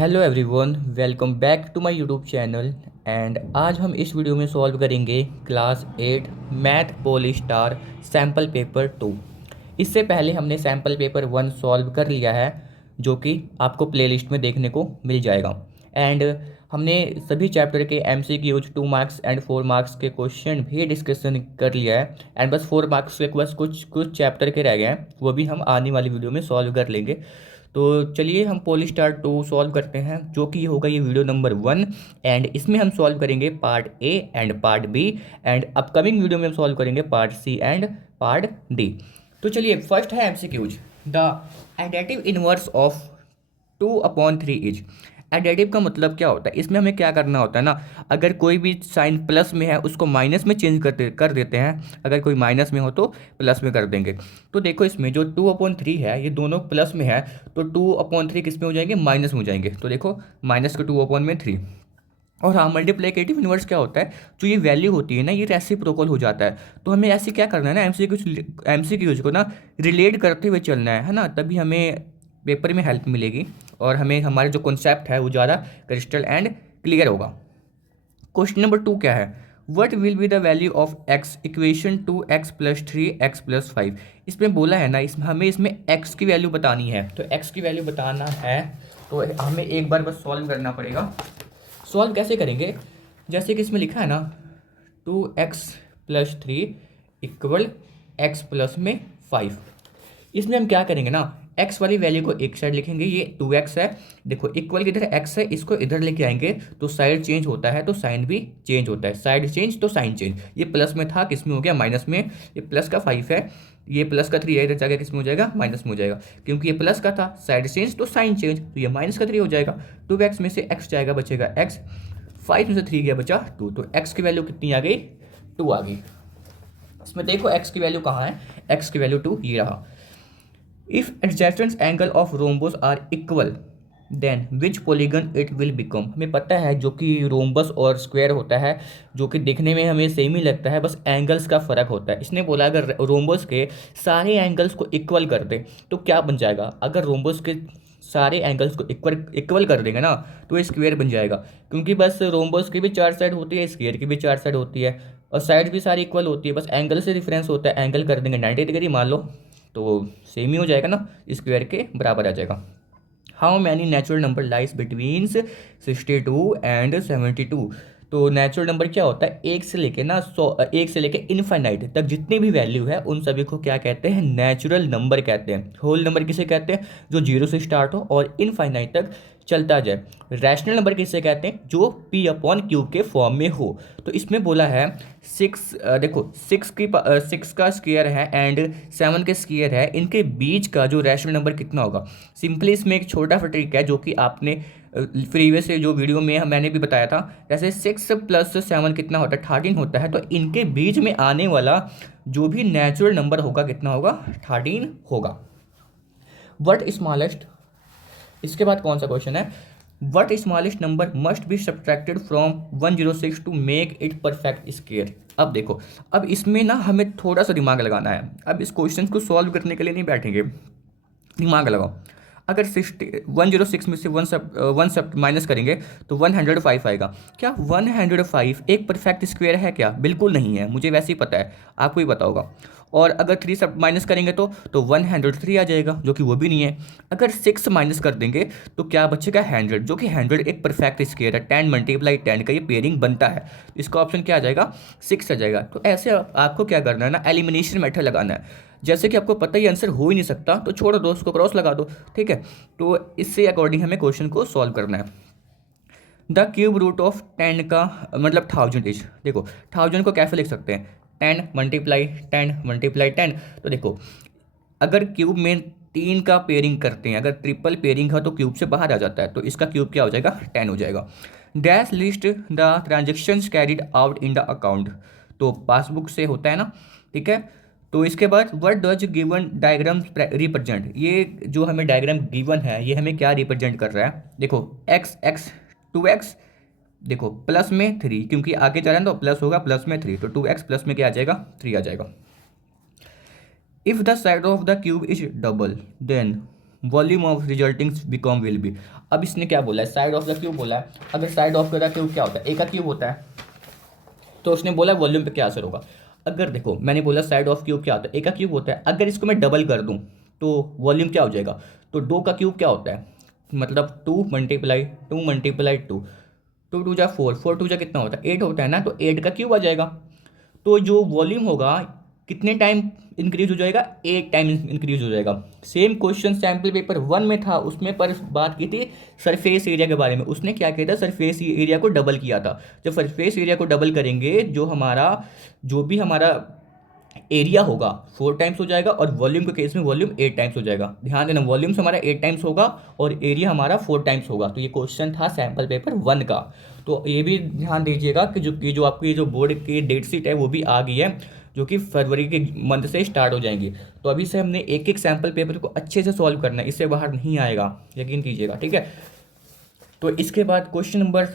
Hello everyone, welcome back to my YouTube channel. And आज हम इस वीडियो में सॉल्व करेंगे class 8 math poly star sample paper 2। इससे पहले हमने सैम्पल पेपर 1 सॉल्व कर लिया है, जो कि आपको प्लेलिस्ट में देखने को मिल जाएगा। एंड हमने सभी चैप्टर के MCQs 2 मार्क्स एंड 4 मार्क्स के क्वेश्चन भी डिस्कशन कर लिया है। एंड बस 4 मार्क्स के बस कुछ कुछ चैप्टर के रह गए हैं, वो भी हम आने वाली वीडियो में सॉल्व कर लेंगे। तो चलिए हम पोलिस्टार 2 सॉल्व करते हैं, जो कि होगा ये वीडियो नंबर 1। एंड इसमें हम सॉल्व करेंगे part A and part B. And upcoming video में हम सॉल्व करेंगे part C and part D. तो चलिए, फर्स्ट है MCQs। The additive inverse of 2/3 is. Additive का मतलब क्या होता है? इसमें हमें क्या करना होता है ना, अगर कोई भी साइन प्लस में है उसको माइनस में चेंज कर देते हैं। अगर कोई माइनस में हो तो प्लस में कर देंगे। तो देखो, इसमें जो 2/3 है ये दोनों प्लस में है, तो 2/3 किस में हो जाएंगे? माइनस में हो जाएंगे। तो देखो, माइनस के 2/3। और हाँ, मल्टीप्लिकेटिव इनवर्स क्या होता है? जो ये वैल्यू होती है ना, ये रेसिप्रोकल हो जाता है। तो हमें ऐसे क्या करना है ना, एमसीक्यूज को ना रिलेट करते हुए चलना है ना, तभी हमें पेपर में हेल्प मिलेगी और हमें हमारे जो कॉन्सेप्ट है वो ज़्यादा क्रिस्टल एंड क्लियर होगा। क्वेश्चन नंबर 2 क्या है? What will be the value of x equation 2x + 3x + 5। इसमें बोला है ना, इसमें एक्स की वैल्यू बतानी है। तो एक्स की वैल्यू बताना है तो हमें एक बार बस सॉल्व करना पड़ेगा। सॉल्व कैसे करेंगे? जैसे कि इसमें लिखा है ना, 2x + 3 इक्वल x + 5। इसमें हम क्या करेंगे ना, x वाली वैल्यू को एक साइड लिखेंगे, ये 2x है। देखो, इक्वल की इधर x है, इसको इधर लेके आएंगे तो साइड चेंज होता है, तो साइन भी चेंज होता है। साइड चेंज तो साइन चेंज। ये प्लस में था, किस में हो गया? माइनस में। ये प्लस का 5 है, ये प्लस का 3 है, इधर जाकर किस में हो जाएगा? माइनस में हो जाएगा। क्योंकि ये प्लस का था, साइड चेंज तो साइन चेंज, तो ये माइनस का 3 हो जाएगा। 2x में से x जाएगा, बचेगा x। 5 में से 3 गया, बचा 2। तो x की वैल्यू कितनी आ गई? 2 आ गई। इसमें देखो x की वैल्यू कहाँ है? x की वैल्यू 2 ये रहा। If adjacent angle of rhombus are equal then which polygon it will become. हमें पता है जो कि रोम्बस और स्क्वायर होता है, जो कि दिखने में हमें सेम ही लगता है, बस एंगल्स का फ़र्क होता है। इसने बोला अगर रोम्बस के सारे एंगल्स को इक्वल कर दे तो क्या बन जाएगा? अगर रोम्बस के सारे एंगल्स को इक्वल इक्वल कर देंगे ना, तो ये स्क्वायर बन जाएगा। क्योंकि बस रोम्बस की भी 4 साइड होती है, स्क्वायर की भी 4 साइड होती है, और साइड भी सारी इक्वल होती है, बस एंगल से डिफरेंस होता है। एंगल कर देंगे 90 डिग्री मान लो, तो सेम ही हो जाएगा ना, स्क्वायर के बराबर आ जाएगा। How many natural number lies between 62 and 72। तो नेचुरल नंबर क्या होता है? एक से लेके ना 100, एक से लेके इनफाइनाइट तक जितनी भी वैल्यू है उन सभी को क्या कहते हैं? नेचुरल नंबर कहते हैं। होल नंबर किसे कहते हैं? जो 0 से स्टार्ट हो और इनफाइनाइट तक चलता जाए। रैशनल नंबर किसे कहते हैं? जो P/Q के फॉर्म में हो। तो इसमें बोला है 6, देखो 6 का स्क्वायर है एंड 7 के स्क्वायर है, इनके बीच का जो रैशनल नंबर कितना होगा? सिंपली इसमें एक छोटा सा ट्रिक है, जो कि आपने प्रीवियस से जो वीडियो में मैंने भी बताया था। जैसे 6 + 7 कितना होता है? 13 होता है। तो इनके बीच में आने वाला जो भी नेचुरल नंबर होगा कितना होगा? 13 होगा। वट स्मॉलेस्ट, इसके बाद कौन सा क्वेश्चन है? What smallest number must be subtracted from 106 to make it perfect square. अब देखो, अब इसमें ना हमें थोड़ा सा दिमाग लगाना है। अब इस क्वेश्चन को सॉल्व करने के लिए नहीं बैठेंगे, दिमाग लगाओ। अगर 106 में से वन सब माइनस करेंगे तो 105 आएगा। क्या 105 एक परफेक्ट स्क्वायर है क्या? बिल्कुल नहीं है, मुझे वैसे ही पता है, आपको ही पता होगा। और अगर 3 सब माइनस करेंगे तो 103 आ जाएगा, जो कि वो भी नहीं है। अगर 6 माइनस कर देंगे तो क्या बचेगा? 100, जो कि 100 एक परफेक्ट स्क्वायर है। 10 × 10 का ये पेयरिंग बनता है। इसका ऑप्शन क्या आ जाएगा? 6 आ जाएगा। तो ऐसे आपको क्या करना है ना, एलिमिनेशन मेथड लगाना है। जैसे कि आपको पता ही आंसर हो ही नहीं सकता, तो छोड़ो दो, उसको क्रॉस लगा दो, ठीक है। तो इससे अकॉर्डिंग हमें क्वेश्चन को सॉल्व करना है। द क्यूब रूट ऑफ 10 का मतलब 1000 इज। देखो, 1000 को कैसे लिख सकते हैं? 10 × 10 × 10। तो देखो, अगर क्यूब में 3 का पेयरिंग करते हैं, अगर ट्रिपल पेयरिंग है तो क्यूब से बाहर आ जाता है, तो इसका क्यूब क्या हो जाएगा? 10 हो जाएगा। Dash list the transactions carried out in the account. तो पासबुक से होता है ना, ठीक है। तो इसके बाद what does given diagram represent. ये जो हमें डायग्राम गिवन है ये हमें क्या रिप्रेजेंट कर रहा है? देखो, एक्स एक्स 2x, देखो प्लस में 3, क्योंकि आगे चलें तो प्लस होगा, प्लस में 3, तो 2x प्लस में क्या आ जाएगा? 3 आ जाएगा। If the side of the cube is double then volume of resulting become will be. अब इसने क्या बोला है, साइड ऑफ द क्यूब बोला है। अगर साइड ऑफ द क्यूब क्या होता है, ए का क्यूब होता है, तो उसने बोला वॉल्यूम पे क्या असर होगा। अगर देखो मैंने बोला साइड ऑफ क्यूब क्या होता है, ए का क्यूब होता है, अगर इसको मैं डबल कर दूं तो वॉल्यूम क्या हो जाएगा। तो दो का क्यूब क्या होता है, मतलब 2 × 2 टू टू जा 4, 4 2 जा कितना होता है 8 होता है ना, तो 8 का क्यूब आ जाएगा। तो जो वॉल्यूम होगा कितने टाइम इंक्रीज हो जाएगा, 8 टाइम इंक्रीज हो जाएगा। सेम क्वेश्चन सैम्पल पेपर 1 में था, उसमें पर बात की थी सरफेस एरिया के बारे में। उसने क्या किया था, सरफेस एरिया को डबल किया था। जब सरफेस एरिया को डबल करेंगे जो भी हमारा एरिया होगा 4 टाइम्स हो जाएगा, और वॉल्यूम के केस में वॉल्यूम 8 टाइम्स हो जाएगा। ध्यान देना, वॉल्यूम्स हमारा 8 टाइम्स होगा और एरिया हमारा 4 टाइम्स होगा। तो ये क्वेश्चन था सैम्पल पेपर 1 का। तो ये भी ध्यान दीजिएगा कि जो आपकी जो बोर्ड की डेट शीट है वो भी आ गई है, जो कि फरवरी के मंथ से स्टार्ट हो जाएंगी। तो अभी से हमने एक एक सैम्पल पेपर को अच्छे से सॉल्व करना है, इससे बाहर नहीं आएगा, यकीन कीजिएगा, ठीक है। तो इसके बाद क्वेश्चन नंबर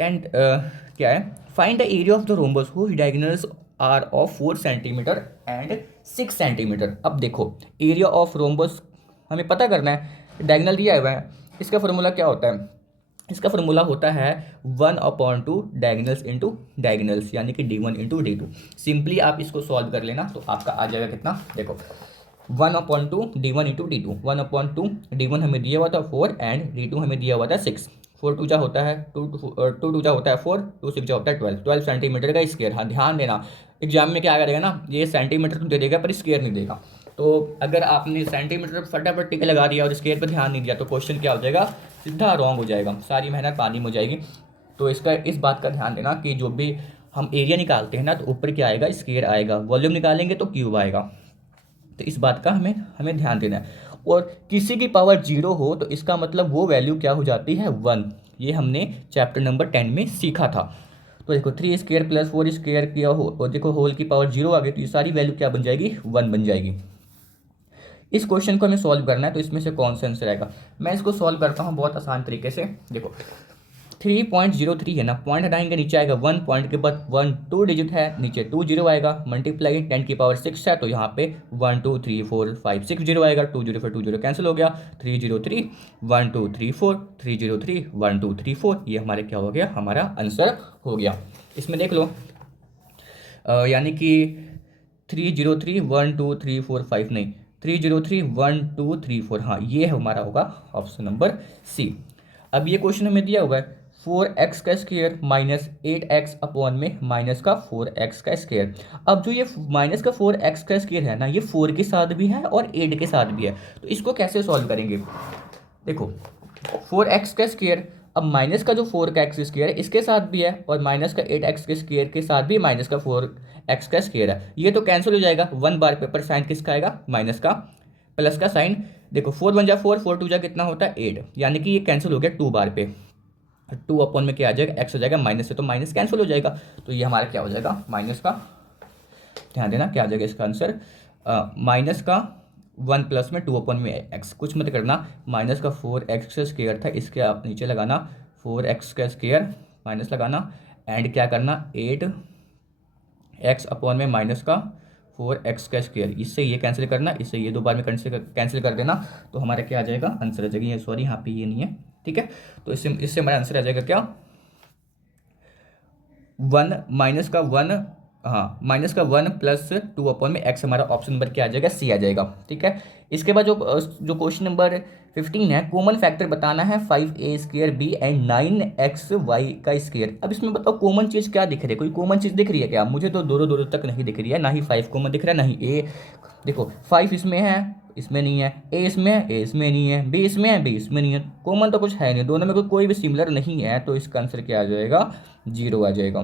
10 क्या है, find the area of the rhombus whose diagonals are of 4 centimetre and 6 centimetre. अब देखो एरिया ऑफ रोम्बस हमें पता करना है, डायगोनल दिया हुआ है, इसका फॉर्मूला क्या होता है, इसका फॉर्मूला होता है 1/2 डायगोनल्स इंटू डायगोनल्स, यानी कि d1 इंटू d2। सिंपली आप इसको सॉल्व कर लेना तो आपका आ जाएगा कितना, देखो 1/2 d1 इंटू d2, 1/2 d1 हमें दिया हुआ था 4 एंड d2 हमें दिया हुआ था 6। 4 2 जा होता है 2 2 जा होता है 4, 2 6 जा होता है 12 सेंटीमीटर का स्क्वायर। हाँ ध्यान देना, एग्जाम में क्या करेगा ना, ये सेंटीमीटर तो दे देगा पर स्क्वायर नहीं देगा। तो अगर आपने सेंटीमीटर फटाफट टिके लगा दिया और स्क्वायर पर ध्यान नहीं दिया तो क्वेश्चन क्या हो जाएगा, सीधा रॉन्ग हो जाएगा, सारी मेहनत पानी में हो जाएगी। तो इस बात का ध्यान देना कि जो भी हम एरिया निकालते हैं ना, तो ऊपर क्या आएगा, स्क्वायर आएगा, वॉल्यूम निकालेंगे तो क्यूब आएगा। तो इस बात का हमें हमें ध्यान देना है। और किसी की पावर 0 हो तो इसका मतलब वो वैल्यू क्या हो जाती है, 1। ये हमने चैप्टर नंबर 10 में सीखा था। तो देखो 3 स्क्वायर प्लस 4 स्क्वायर किया हो और देखो होल की पावर 0 आ गई, तो ये सारी वैल्यू क्या बन जाएगी, 1 बन जाएगी। इस क्वेश्चन को हमें सॉल्व करना है, तो इसमें से कौन सा आंसर आएगा। मैं इसको सॉल्व करता हूँ बहुत आसान तरीके से। देखो 3.03 है ना, पॉइंट हटाएंगे नीचे आएगा 1, पॉइंट के बाद 1 2 डिजिट है, नीचे 2 0 आएगा, मल्टीप्लाई 10 की पावर 6 है, तो यहाँ पे 1 2 3 4 5 6 0 आएगा, 2 0 फिर 2 0 कैंसिल हो गया, 3 0 3 1 2 3 4 3 0 3 1 2 3 4, ये हमारे क्या हो गया, हमारा आंसर हो गया। इसमें देख लो यानी कि 303 1 2 3 4 5 नहीं, 303 1 2 3 4, हाँ ये हमारा होगा ऑप्शन नंबर सी। अब ये क्वेश्चन हमें दिया हुआ है 4x का स्क्वायर माइनस 8x अपॉन में माइनस का 4x का स्क्वायर। अब जो ये माइनस का 4x का स्क्वायर है ना, ये 4 के साथ भी है और 8 के साथ भी है। तो इसको कैसे सॉल्व करेंगे, देखो 4x का स्क्वायर, अब माइनस का जो 4 का एक्स स्क्वायर है इसके साथ भी है, और माइनस का 8x के स्क्वायर के साथ भी माइनस का 4x का स्क्वायर है, ये तो कैंसिल हो जाएगा। 1 बार पेपर साइन किसका आएगा, माइनस का, प्लस का साइन, देखो 4 1 जा 4, 4 2 जा कितना होता है 8, यानी कि ये कैंसिल हो गया 2 बार पे, 2 अपॉन में क्या आ जाएगा, एक्स हो जाएगा, माइनस से तो माइनस कैंसिल हो जाएगा, तो ये हमारा क्या हो जाएगा, माइनस का, ध्यान देना क्या आ जाएगा इसका आंसर, माइनस का 1 प्लस में 2 अपॉन में एक्स, कुछ मत करना, माइनस का 4x का स्क्वायर था, इसके आप नीचे लगाना 4x का स्क्वायर माइनस लगाना, एंड क्या करना 8x अपॉन में माइनस का 4x का स्क्वायर, इससे ये कैंसिल करना, इससे ये 2 बार में कैंसिल कर देना, तो हमारा क्या आ जाएगा, आंसर आ जाएगा, ये सॉरी यहाँ पे ये नहीं है, ठीक है। तो इससे हमारा आंसर आ जाएगा क्या, 1 माइनस का 1, हाँ माइनस का 1 प्लस 2 अपॉन में एक्स, हमारा ऑप्शन नंबर क्या आ जाएगा, सी आ जाएगा, ठीक है। इसके बाद जो क्वेश्चन नंबर 15 है, कॉमन फैक्टर बताना है 5a square B and 9xy का स्क्वायर। अब इसमें बताओ कॉमन चीज़ क्या दिख रही है, कोई कॉमन चीज़ दिख रही है क्या, मुझे तो दूर तक नहीं दिख रही है, ना ही 5 कॉमन दिख रहा है, ना ही a, देखो 5 इसमें है, इसमें नहीं है, ए इसमें है, ए इसमें नहीं है, बी इसमें है, बी इसमें नहीं है, कॉमन तो कुछ है नहीं, दोनों में कोई भी सिमिलर नहीं है, तो इसका आंसर क्या आ जाएगा, 0 आ जाएगा,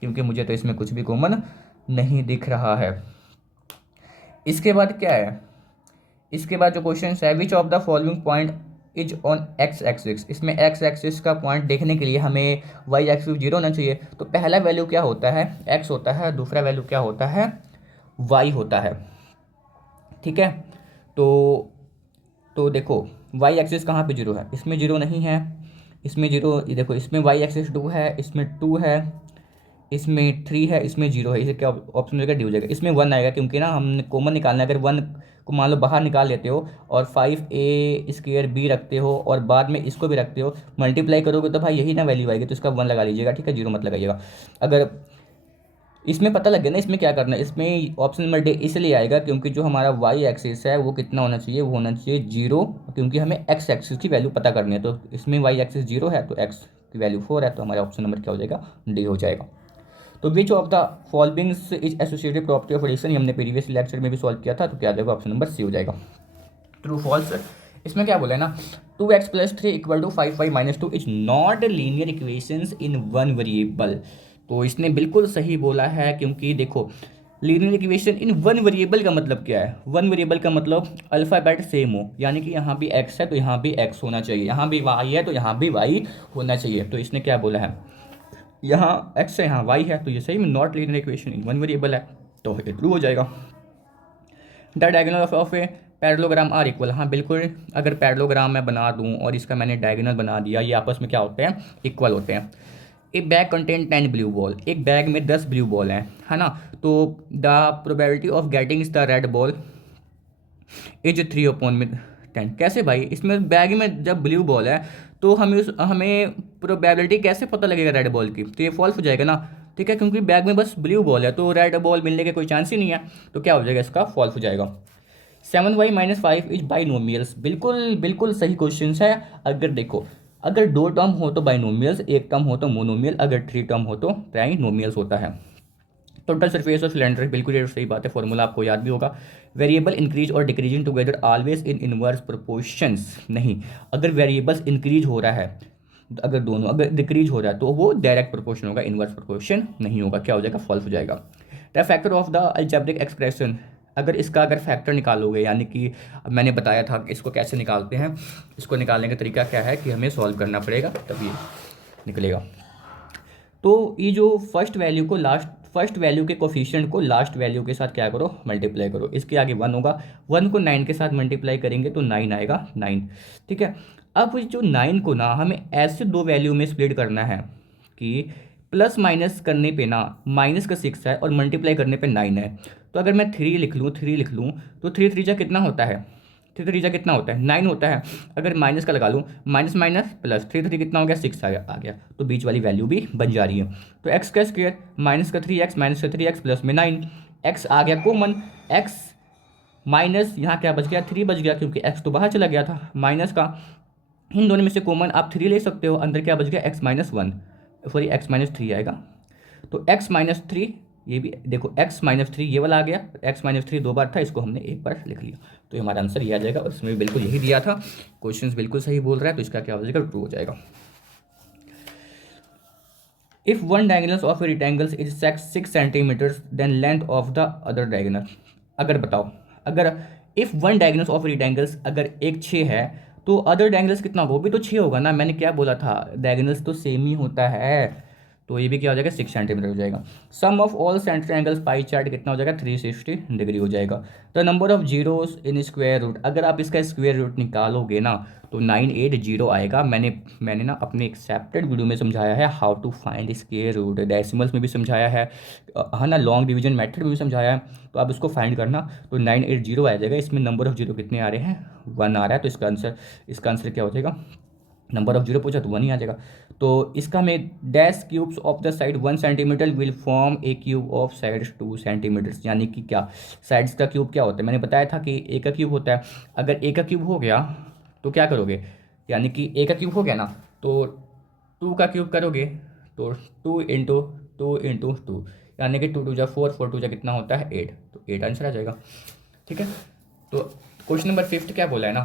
क्योंकि मुझे तो इसमें कुछ भी कॉमन नहीं दिख रहा है। इसके बाद क्या है, इसके बाद जो क्वेश्चन है, विच of the following point is on x axis, इसमें एक्स एक्सिस का पॉइंट देखने के लिए हमें वाई एक्सिस 0 होना चाहिए। तो पहला वैल्यू क्या होता है, एक्स होता है, दूसरा वैल्यू क्या होता है, वाई होता है, ठीक है। तो देखो वाई एक्सिस कहाँ पे 0 है, इसमें 0 नहीं है, इसमें 0, देखो इसमें वाई एक्सिस 2 है, इसमें 2 है, इसमें 3 है, इसमें 0 है, इसे क्या ऑप्शन मिलेगा? डी हो जाएगा। इसमें 1 आएगा क्योंकि ना हमने कॉमन निकालना है। अगर 1 को मान लो बाहर निकाल लेते हो और 5a² रखते हो और बाद में इसको भी रखते हो, मल्टीप्लाई करोगे तो भाई यही ना वैल्यू आएगी, तो इसका 1 लगा लीजिएगा, ठीक है, 0 मत लगाइएगा। अगर इसमें पता लग गया ना इसमें क्या करना है, इसमें ऑप्शन नंबर डी इसलिए आएगा क्योंकि जो हमारा वाई एक्सिस है वो कितना होना चाहिए, वो होना चाहिए 0, क्योंकि हमें एक्स एक्सिस की वैल्यू पता करनी है। तो इसमें वाई एक्सिस 0 है तो एक्स की वैल्यू 4 है, तो हमारा ऑप्शन नंबर क्या हो जाएगा? डी हो जाएगा। तो which of the followings is associated property of addition, हमने प्रीवियस लेक्चर में भी सॉल्व किया था, तो क्या आ जाएगा? ऑप्शन नंबर सी हो जाएगा। ट्रू फॉल्स, इसमें क्या बोला है ना, 2x+3 = 5y-2 is not linear equations in one variable. तो इसने बिल्कुल सही बोला है, क्योंकि देखो linear equation in one variable का मतलब क्या है? वन वेरिएबल का मतलब अल्फ़ाबेट सेम हो, यानी कि यहाँ भी x है तो यहाँ भी x होना चाहिए, यहाँ भी y है तो यहाँ भी y होना चाहिए। तो इसने क्या बोला है, यहाँ x है यहाँ y है, तो ये सही में not linear equation in one variable है, तो ये ट्रू हो जाएगा। The diagonal of a parallelogram are equal, हाँ बिल्कुल, अगर पैरेललोग्राम मैं बना दूँ और इसका मैंने डायगोनल बना दिया, ये आपस में क्या होते हैं? इक्वल होते हैं। एक बैग कंटेन 10 ब्लू बॉल, एक बैग में 10 ब्लू बॉल हैं, है ना, तो the probability of getting the red ball is 3/10। कैसे भाई? इसमें बैग में जब ब्लू बॉल है तो हमें प्रोबेबिलिटी कैसे पता लगेगा रेड बॉल की? तो ये फॉल्स हो जाएगा ना, ठीक है, क्योंकि बैग में बस ब्लू बॉल है तो रेड बॉल मिलने के कोई चांस ही नहीं है, तो क्या हो जाएगा? इसका फॉल्स हो जाएगा। 7y-5 इज बाइनोमियल्स, बिल्कुल बिल्कुल सही क्वेश्चन है। अगर देखो, अगर 2 टर्म हो तो बाइनोमियल्स, 1 टर्म हो तो मोनोमियल, अगर 3 टर्म हो तो ट्राइनोमियल्स होता है। टोटल सरफेस ऑफ सिलेंडर, बिल्कुल ये सही बात है, फॉर्मूला आपको याद भी होगा। वेरिएबल इंक्रीज और decreasing together always in inverse proportions, नहीं, अगर वेरिएबल्स इंक्रीज हो रहा है, अगर दोनों अगर डिक्रीज हो रहा है तो वो डायरेक्ट प्रोपोर्शन होगा, इनवर्स प्रोपोर्शन नहीं होगा। क्या हो जाएगा? फॉल्स हो जाएगा। The factor of the algebraic expression, अगर इसका अगर फैक्टर निकालोगे, यानी कि मैंने बताया था कि इसको कैसे निकालते हैं, इसको निकालने का तरीका क्या है कि हमें सॉल्व करना पड़ेगा तभी निकलेगा। तो ये जो फर्स्ट वैल्यू के कोफिशिएंट को लास्ट वैल्यू के साथ क्या करो? मल्टीप्लाई करो। इसके आगे 1 होगा, 1 को 9 के साथ मल्टीप्लाई करेंगे तो 9 आएगा, 9, ठीक है। अब जो 9 को ना हमें ऐसे 2 वैल्यू में स्प्लिट करना है कि प्लस माइनस करने पे ना माइनस का 6 है और मल्टीप्लाई करने पे 9 है। तो अगर मैं 3 लिख लूँ तो 3 3 कितना होता है? 3 3 कितना होता है? 9 होता है। अगर माइनस का लगा लूँ, माइनस माइनस प्लस, 3 3 कितना हो गया? 6 आ गया, तो बीच वाली वैल्यू भी बन जा रही है। तो एक्स का स्क्वायर माइनस का 3x माइनस का 3x प्लस में 9, एक्स आ गया कॉमन, एक्स माइनस यहाँ क्या बच गया? 3 बच गया, क्योंकि एक्स तो बाहर चला गया था माइनस का। इन दोनों में से कॉमन आप 3 ले सकते हो, अंदर क्या बच गया? x-1, सॉरी x-3 आएगा। तो x-3, ये भी देखो x-3 ये वाला आ गया, x-3 2 बार था, इसको हमने एक बार लिख लिया, तो ये हमारा आंसर ये आ जाएगा। और इसमें भी बिल्कुल यही दिया था, क्वेश्चंस बिल्कुल सही बोल रहा है, तो इसका क्या हो जाएगा? ट्रू हो जाएगा। If one diagonal of a rectangle is 6 centimetres then length of the other diagonal, अगर बताओ, अगर if one diagonal of rectangles, अगर एक 6 है तो अदर डायगोनल्स कितना होगा? वो भी तो 6 होगा ना, मैंने क्या बोला था, डायगोनल्स तो सेम ही होता है, तो ये भी क्या हो जाएगा? 6 सेंटीमीटर हो जाएगा। Sum of all centre angles pie chart कितना हो जाएगा? 360 डिग्री हो जाएगा। The number of zeros in square root, अगर आप इसका स्क्वायर रूट निकालोगे ना तो 980 आएगा। मैंने ना अपने एक सेपरेट वीडियो में समझाया है how to find square root, decimals में भी समझाया है, है ना, लॉन्ग डिवीजन मेथड में भी समझाया है, तो आप इसको फाइंड करना। तो 980 आ जाएगा। इसमें नंबर ऑफ जीरो कितने आ रहे हैं? 1 आ रहा है, तो इसका आंसर क्या हो जाएगा? नंबर ऑफ जीरो पूछा तो 1 ही आ जाएगा। तो इसका में dash cubes of the side 1 centimetre will form a cube of sides 2 centimetres, यानी कि क्या साइड्स का क्यूब क्या होता है? मैंने बताया था कि ए का क्यूब होता है। अगर ए का क्यूब हो गया तो क्या करोगे, यानी कि ए का क्यूब हो गया ना तो 2 का क्यूब करोगे तो 2 × 2 यानी कि 2 2 जा 4, 4 2 जा कितना होता है? 8, तो 8 आंसर आ जाएगा, ठीक है। तो क्वेश्चन नंबर 5 क्या बोला है ना,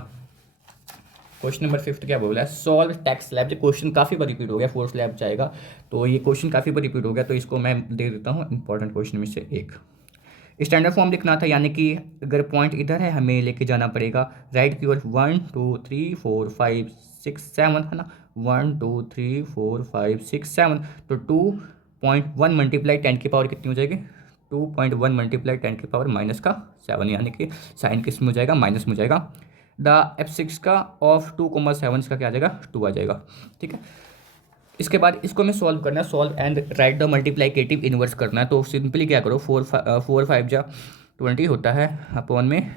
क्वेश्चन नंबर 5 क्या बोला है? Solve text slab. जो क्वेश्चन काफ़ी बार रिपीट हो गया, 4 स्लैब जाएगा, तो ये क्वेश्चन काफ़ी बार रिपीट हो गया, तो इसको मैं दे देता हूँ इंपॉर्टेंट क्वेश्चन में से एक। स्टैंडर्ड फॉर्म लिखना था, यानी कि अगर पॉइंट इधर है हमें लेके जाना पड़ेगा राइट की ओर, 1 2 3 4 5 6 7, है ना, 1 2 3 4 5 6 7, तो 2.1 मल्टीप्लाई 10 की पावर कितनी हो जाएगी? 2.1 मल्टीप्लाई 10 की पावर -7, यानी कि साइन किस में हो जाएगा? माइनस में हो जाएगा। द f6 का ऑफ 2, 7 का क्या आ जाएगा? 2 आ जाएगा, ठीक है। इसके बाद इसको हमें सॉल्व करना है, solve and write the multiplicative inverse करना है। तो सिंपली क्या करो, 4 5 जा 20 होता है अपॉन में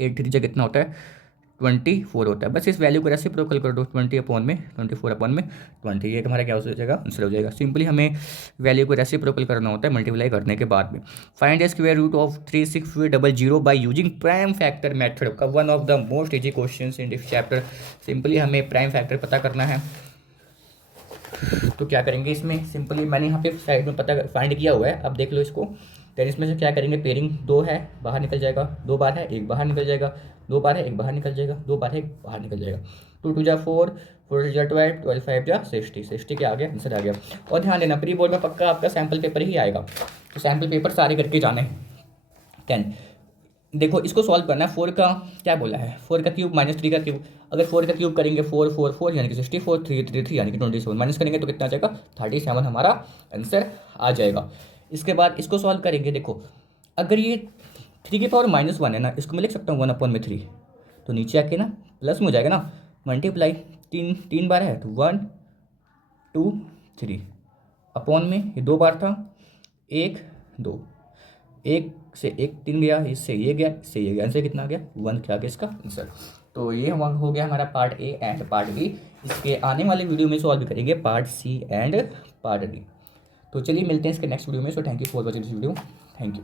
8 3 जा कितना होता है 24 होता है। बस इस वैल्यू को रेसिप्रोकल कर दो, 20/24/20, ये तुम्हारा क्या हो जाएगा, आंसर हो जाएगा। सिंपली हमें वैल्यू को रेसिप्रोकल करना होता है मल्टीप्लाई करने के बाद में। Find the square root of 36400 by using prime factor method का one of the most easy question in this chapter. Simply हमें प्राइम फैक्टर पता करना है। तो क्या करेंगे इसमें, सिंपली मैंने यहाँ पे साइड में पता फाइंड किया हुआ है, अब देख लो इसको। तो इसमें से क्या करेंगे, पेयरिंग 2 है बाहर निकल जाएगा, 2 बार है 1 बाहर निकल जाएगा, 2 बार है 1 बाहर निकल जाएगा, 2 बार है 1 बाहर निकल जाएगा। 2 2 जा 4, 4 जा 12, 12 5 जा 60, 60 क्या आ गया, आंसर आ गया। और ध्यान देना प्री बोर्ड में पक्का आपका सैम्पल पेपर ही आएगा, तो सैम्पल पेपर सारे करके जाने हैं। 10 देखो इसको सॉल्व करना है। 4 का क्या बोला है, 4 का क्यूब -3 का क्यूब। अगर 4 का क्यूब करेंगे 4 4 4 यानी कि 64, 3 3 3 यानी कि 27, माइनस करेंगे तो कितना आ जाएगा 37 हमारा आंसर आ जाएगा। इसके बाद इसको सॉल्व करेंगे। देखो अगर ये 3 की पावर -1 है ना, इसको मैं लिख सकता हूँ 1/3, तो नीचे आके ना प्लस में हो जाएगा ना, मल्टीप्लाई 3 बार है तो 1 2 3 अपॉन में ये 2 बार था 1 2, 1 से 1 3 गया, इससे ये गया, इससे ये गया, आंसर कितना आ गया 1 क्या आ गया इसका आंसर। तो ये हम हो गया हमारा part A and part B. इसके आने वाले वीडियो में सॉल्व करेंगे part C and part D. तो चलिए मिलते हैं इसके नेक्स्ट वीडियो में। So thank you for watching this video, thank you.